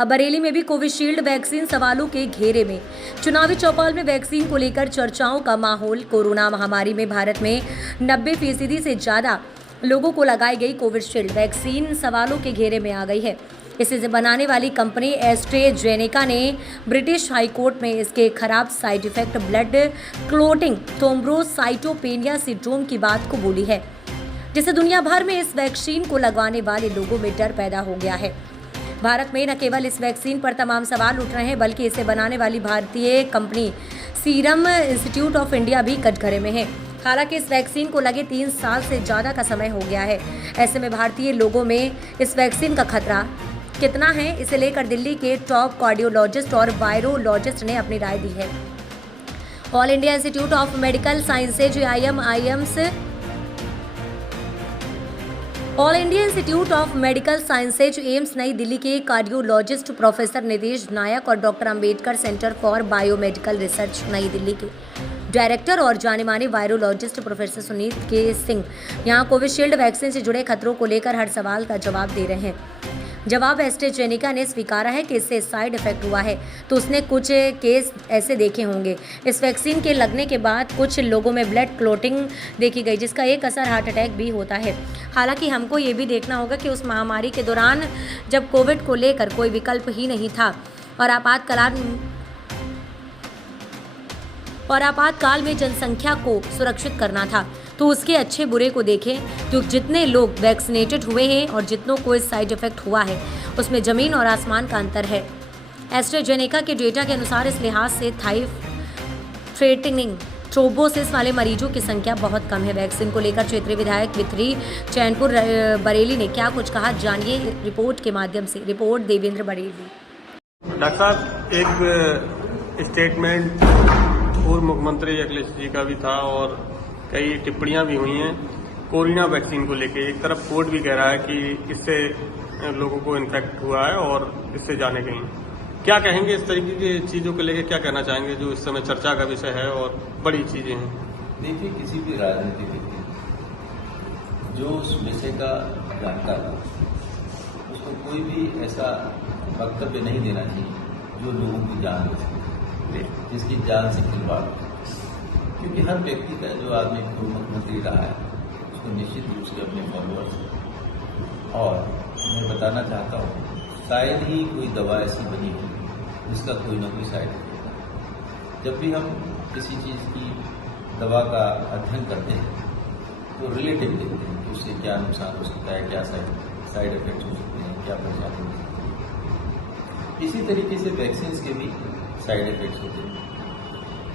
अब बरेली में भी कोविशील्ड वैक्सीन सवालों के घेरे में। चुनावी चौपाल में वैक्सीन को लेकर चर्चाओं का माहौल। कोरोना महामारी में भारत में 90% से ज़्यादा लोगों को लगाई गई कोविशील्ड वैक्सीन सवालों के घेरे में आ गई है। इसे बनाने वाली कंपनी एस्ट्रेजेनेका ने ब्रिटिश हाईकोर्ट में इसके खराब side effect blood clotting thrombocytopenia syndrome की बात को बोली है, जिससे दुनिया भर में इस वैक्सीन को लगवाने वाले लोगों में डर पैदा हो गया है। भारत में न केवल इस वैक्सीन पर तमाम सवाल उठ रहे हैं, बल्कि इसे बनाने वाली भारतीय company serum institute of India भी कटघरे में है। हालांकि इस वैक्सीन को लगे 3 साल से ज़्यादा का समय हो गया है। ऐसे में भारतीय लोगों में इस वैक्सीन का खतरा कितना है, इसे लेकर दिल्ली के टॉप कार्डियोलॉजिस्ट और वायरोलॉजिस्ट ने अपनी राय दी है। All India institute of medical sciences all India institute of medical sciences AIIMS नई दिल्ली के कार्डियोलॉजिस्ट प्रोफेसर नितेश नायक और doctor Ambedkar centre for biomedical research नई दिल्ली के डायरेक्टर और जाने माने वायरोलॉजिस्ट प्रोफेसर सुनीत के सिंह यहाँ कोविशील्ड वैक्सीन से जुड़े खतरों को लेकर हर सवाल का जवाब दे रहे हैं। जवाब एस्ट्रेजेनेका ने स्वीकारा है कि इससे साइड इफेक्ट हुआ है, तो उसने कुछ केस ऐसे देखे होंगे। इस वैक्सीन के लगने के बाद कुछ लोगों में ब्लड क्लोटिंग देखी गई, जिसका एक असर हार्ट अटैक भी होता है। हालांकि हमको ये भी देखना होगा कि उस महामारी के दौरान जब कोविड को लेकर कोई विकल्प ही नहीं था और आपातकाल में जनसंख्या को सुरक्षित करना था, तो उसके अच्छे बुरे को देखें। तो जितने लोग वैक्सीनेटेड हुए हैं और जितनों को इस साइड इफेक्ट हुआ है, उसमें ज़मीन और आसमान का अंतर है। एस्ट्रेजेनेका के डेटा के अनुसार इस लिहाज से थ्रेटनिंग थ्रोम्बोसिस वाले मरीजों की संख्या बहुत कम है। वैक्सीन को लेकर क्षेत्रीय विधायक विथरी चैनपुर बरेली ने क्या कुछ कहा, जानिए रिपोर्ट के माध्यम से। रिपोर्ट देवेंद्र बरेली। डॉक्टर साहब, एक स्टेटमेंट पूर्व मुख्यमंत्री अखिलेश जी का भी था और कई टिप्पणियां भी हुई हैं कोरोना वैक्सीन को लेके। एक तरफ कोर्ट भी कह रहा है कि इससे लोगों को इन्फेक्ट हुआ है और इससे जाने गई। क्या कहेंगे इस तरीके की चीज़ों को लेके, क्या कहना चाहेंगे जो इस समय चर्चा का विषय है और बड़ी चीज़ें हैं? देखिए, किसी भी राजनीतिक व्यक्ति जो उस विषय का जानकार हो, उसको कोई भी ऐसा वक्तव्य नहीं देना चाहिए जो लोगों की जान ले, जिसकी जान से खिलवाड़। क्योंकि हर व्यक्ति का, जो आदमी पूर्व मुख्यमंत्री रहा है, उसको निश्चित रूप से अपने फॉलोअर्स, और मैं बताना चाहता हूँ शायद ही कोई दवा ऐसी बनी हो जिसका कोई ना कोई साइड इफेक्ट। जब भी हम किसी चीज़ की दवा का अध्ययन करते हैं तो रिलेटिव देखते हैं कि उससे क्या नुकसान हो सकता है, क्या साइड इफेक्ट हो सकते हैं, क्या परेशानी हो सकती है। इसी तरीके से वैक्सीन के भी साइड इफेक्ट्स होते हैं।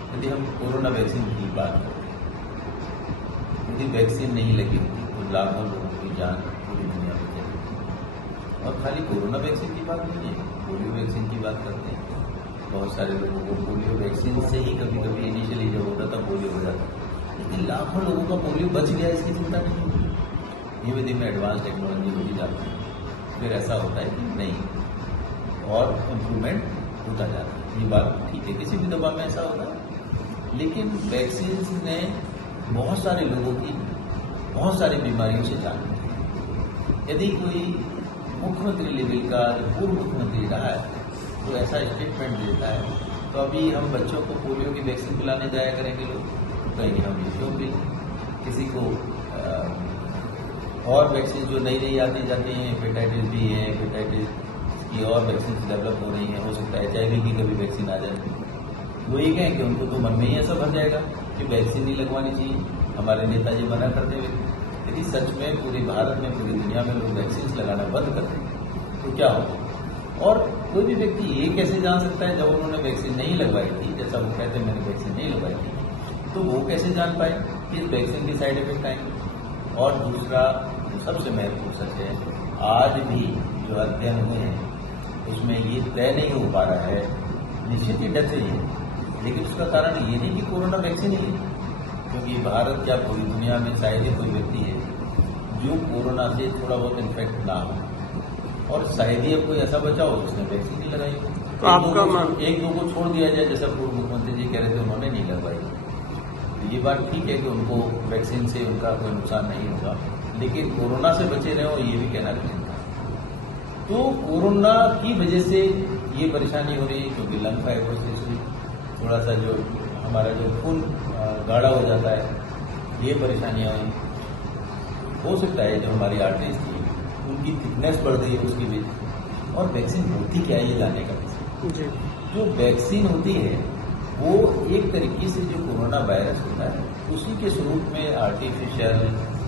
यदि हम कोरोना वैक्सीन की बात करते हैं, यदि वैक्सीन नहीं लगी होती तो लाखों लोगों की जान पूरी दुनिया में चली। और खाली कोरोना वैक्सीन की बात नहीं है, पोलियो वैक्सीन की बात करते हैं। बहुत सारे लोगों को पोलियो वैक्सीन से ही कभी कभी इनिशियली जब होता था पोलियो हो जाता, लेकिन लाखों लोगों का पोलियो बच गया, इसकी चिंता नहीं होती। धीमे धीमे एडवांस टेक्नोलॉजी होती जाती है, फिर ऐसा होता है कि नहीं और इम्प्रूवमेंट होता जाता है। ये बात ठीक है, किसी भी दवा में ऐसा होता है। लेकिन वैक्सीन ने बहुत सारे लोगों की बहुत सारी बीमारियों से जान ली। यदि कोई मुख्यमंत्री लेवल का पूर्व मुख्यमंत्री रहा है तो ऐसा स्टेटमेंट देता है, तो अभी हम बच्चों को पोलियो की वैक्सीन पिलाने जाया करेंगे, लोग कहेंगे हम ये क्यों भी। किसी को और वैक्सीन जो नई नई आती जाती हैं, हेपेटाइटिस बी है, हेपेटाइटिस की और वैक्सीन डेवलप हो रही हैं, हो सकता है HIV की कभी वैक्सीन आ जाए। वो ये कहें कि उनको तो मन में ही ऐसा भर जाएगा कि वैक्सीन नहीं लगवानी चाहिए। हमारे नेताजी मना करते हुए, यदि सच में पूरे भारत में, पूरी दुनिया में लोग वैक्सीन लगाना बंद कर दें तो क्या होगा। और कोई भी व्यक्ति ये कैसे जान सकता है, जब उन्होंने वैक्सीन नहीं लगवाई थी, जैसा वो कहते हैं मैंने वैक्सीन नहीं लगवाई थी, तो वो कैसे जान पाए कि इस वैक्सीन के साइड इफेक्ट आएंगे। और दूसरा सबसे महत्वपूर्ण सच है, आज भी जो अध्ययन हुए हैं उसमें ये तय नहीं हो पा रहा है, निश्चित ही डेथ ही है, लेकिन उसका कारण ये नहीं कि कोरोना वैक्सीन ही है, क्योंकि भारत या पूरी दुनिया में शायद ही कोई व्यक्ति है जो कोरोना से थोड़ा बहुत इन्फेक्ट ना हो, और शायद ही अब कोई ऐसा बचा हो जिसने वैक्सीन नहीं लगाई। तो आपका एक दो को छोड़ दिया जाए, जैसा पूर्व मुख्यमंत्री जी कह रहे थे उन्होंने नहीं लगवाई, तो ये बात ठीक है कि उनको वैक्सीन से उनका कोई नुकसान नहीं होगा, लेकिन कोरोना से बचे रहे हो ये भी कहना चाहिए। तो कोरोना की वजह से ये परेशानी हो रही है, क्योंकि लंग फाइब्रोसिस थोड़ा सा जो हमारा जो खून गाढ़ा हो जाता है, ये परेशानियां हुई। हो सकता है जो हमारी आर्टरीज थी उनकी थिकनेस बढ़ गई है उसकी वजह। और वैक्सीन होती क्या है ये जानने का विषय। जो वैक्सीन होती है वो एक तरीके से जो कोरोना वायरस होता है उसी के स्वरूप में आर्टिफिशियल,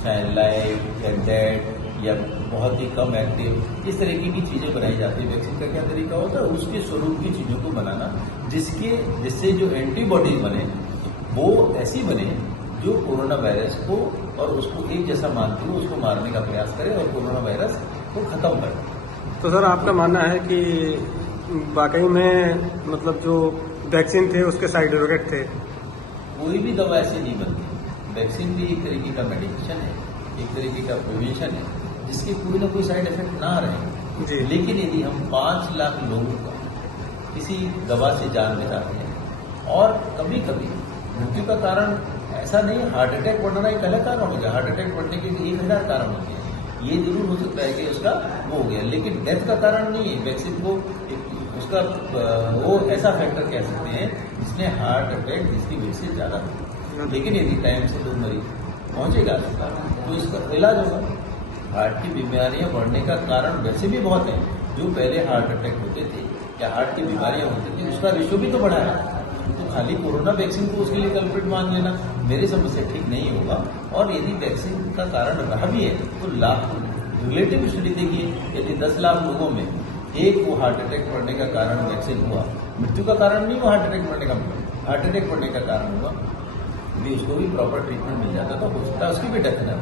चाहे लाइव या डेड या बहुत ही कम एक्टिव, इस तरीके की चीजें बनाई जाती है। वैक्सीन का क्या तरीका होता है, उसके स्वरूप की चीजों को बनाना जिससे जो एंटीबॉडीज बने वो ऐसी बने जो कोरोना वायरस को और उसको एक जैसा मानते हुए उसको मारने का प्रयास करे और कोरोना वायरस को खत्म करे। तो सर आपका मानना है कि वाकई में मतलब जो वैक्सीन थे उसके साइड इफेक्ट थे? कोई भी दवा ऐसी नहीं बनती। वैक्सीन भी एक तरीके का मेडिकेशन है, एक तरीके का प्रिवेंशन है, जिसके कोई ना कोई साइड इफेक्ट ना रहे। लेकिन यदि हम 5 लाख लोगों का किसी दवा से जान बचाते हैं और कभी कभी मृत्यु का कारण ऐसा नहीं, हार्ट अटैक बढ़ना एक अलग कारण हो गया, हार्ट अटैक बढ़ने के 1000 कारण होते हैं, ये जरूर हो सकता है कि उसका वो हो गया, लेकिन डेथ का कारण नहीं है। वैक्सीन को उसका वो ऐसा फैक्टर कह सकते हैं जिसने हार्ट अटैक जिसकी वजह से ज्यादा हो। लेकिन यदि टाइम से 2 मरीज पहुंचेगा अस्पताल तो इसका इलाज होगा। हार्ट की बीमारियां बढ़ने का कारण वैसे भी बहुत है। जो पहले हार्ट अटैक होते थे या हार्ट की बीमारियां होती थी उसका रेशो भी तो बढ़ा है। तो खाली कोरोना वैक्सीन को उसके लिए कल्प्रिट मान लेना मेरे समझ से ठीक नहीं होगा। और यदि वैक्सीन का कारण रहा भी है तो रिलेटिव स्टडी देखिए, यदि 10 लाख लोगों में एक को हार्ट अटैक बढ़ने का कारण वैक्सीन हुआ, मृत्यु का कारण नहीं हुआ, हार्ट अटैक बढ़ने का कारण हुआ, यदि उसको भी प्रॉपर ट्रीटमेंट मिल जाता तो हो सकता है उसकी भी डेथ न हो।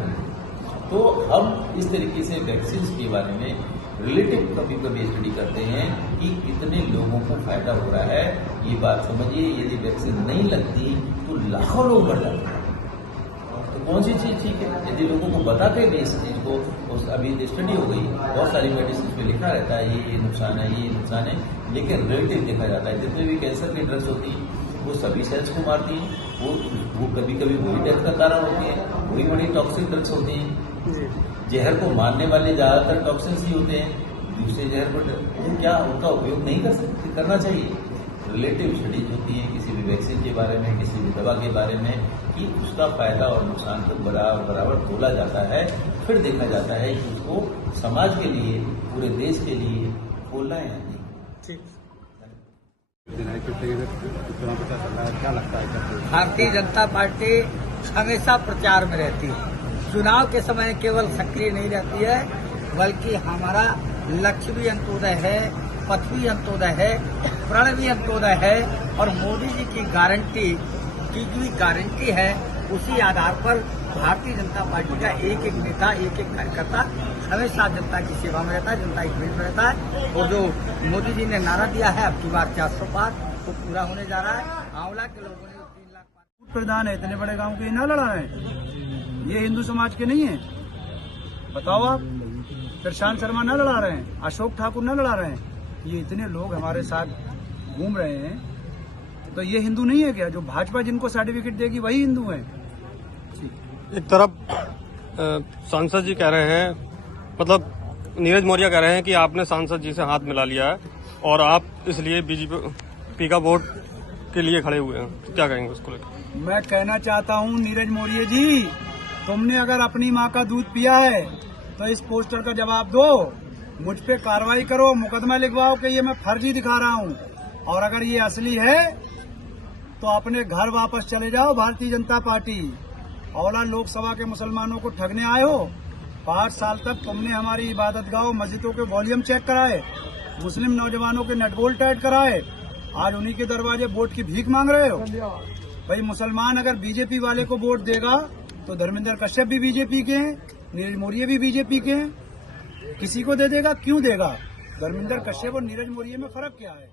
तो हम इस तरीके से वैक्सीन के बारे में रिलेटिव कभी कभी स्टडी करते हैं कि कितने लोगों को फायदा हो रहा है। ये बात समझिए, यदि वैक्सीन नहीं लगती तो लाखों लोग मर जाते हैं। तो कौन सी चीज ठीक है? यदि लोगों को बता के भी इस चीज को, अभी स्टडी हो गई, बहुत सारी मेडिसिन पे लिखा रहता है ये नुकसान है, ये नुकसान है, लेकिन रिलेटिव देखा जाता है। जितने भी कैंसर की ड्रग्स होती हैं वो सभी सेल्स को मारती हैं, वो कभी कभी वही डेथ का कारण होती है, वही बड़ी टॉक्सिक ड्रग्स होती हैं। जहर को मारने वाले ज्यादातर टॉक्सिन्स ही होते हैं, दूसरे जहर को क्या उनका उपयोग नहीं करना चाहिए। रिलेटिव स्टडीज होती है किसी भी वैक्सीन के बारे में, किसी भी दवा के बारे में, कि उसका फायदा और नुकसान को बराबर तोला जाता है, फिर देखा जाता है कि उसको समाज के लिए, पूरे देश के लिए खोलना है या नहीं। ठीक। क्या लगता है? भारतीय जनता पार्टी हमेशा प्रचार में रहती है। चुनाव के समय केवल सक्रिय नहीं रहती है, बल्कि हमारा लक्ष्य भी अंत्योदय है, पथ भी अंत्योदय है, प्रण भी अंत्योदय है। और मोदी जी की गारंटी की जो गारंटी है उसी आधार पर भारतीय जनता पार्टी का एक एक नेता, एक एक कार्यकर्ता हमेशा जनता की सेवा में रहता है, जनता की भीड़ में रहता है। और जो मोदी जी ने नारा दिया है अब की बार 400 पार, वो पूरा होने जा रहा है। आंवला के लोगों ने 3 लाख प्रधान है, इतने बड़े गांव के ना लड़ा है, ये हिंदू समाज के नहीं है। बताओ आप, प्रशांत शर्मा ना लड़ा रहे हैं, अशोक ठाकुर ना लड़ा रहे हैं, ये इतने लोग हमारे साथ घूम रहे हैं, तो ये हिंदू नहीं है क्या? जो भाजपा जिनको सर्टिफिकेट देगी वही हिंदू है। एक तरफ सांसद जी कह रहे हैं, मतलब नीरज मौर्य कह रहे हैं कि आपने सांसद जी से हाथ मिला लिया है और आप इसलिए बीजेपी का वोट के लिए खड़े हुए हैं, तो क्या कहेंगे उसको लेकर? मैं कहना चाहता हूँ नीरज मौर्य जी, तुमने अगर अपनी माँ का दूध पिया है तो इस पोस्टर का जवाब दो, मुझ पे कार्रवाई करो, मुकदमा लिखवाओ कि ये मैं फर्जी दिखा रहा हूँ, और अगर ये असली है तो अपने घर वापस चले जाओ। भारतीय जनता पार्टी औला लोकसभा के मुसलमानों को ठगने आए हो। 5 साल तक तुमने हमारी इबादत गाहों, मस्जिदों के वॉल्यूम चेक कराए, मुस्लिम नौजवानों के नट बोल्ट टाइट कराए, आज उन्हीं के दरवाजे वोट की भीख मांग रहे हो। भाई मुसलमान अगर बीजेपी वाले को वोट देगा तो धर्मेंद्र कश्यप भी बीजेपी के हैं, नीरज मौर्य भी बीजेपी के हैं, किसी को दे देगा, क्यों देगा? धर्मेंद्र कश्यप और नीरज मौर्य में फर्क क्या है?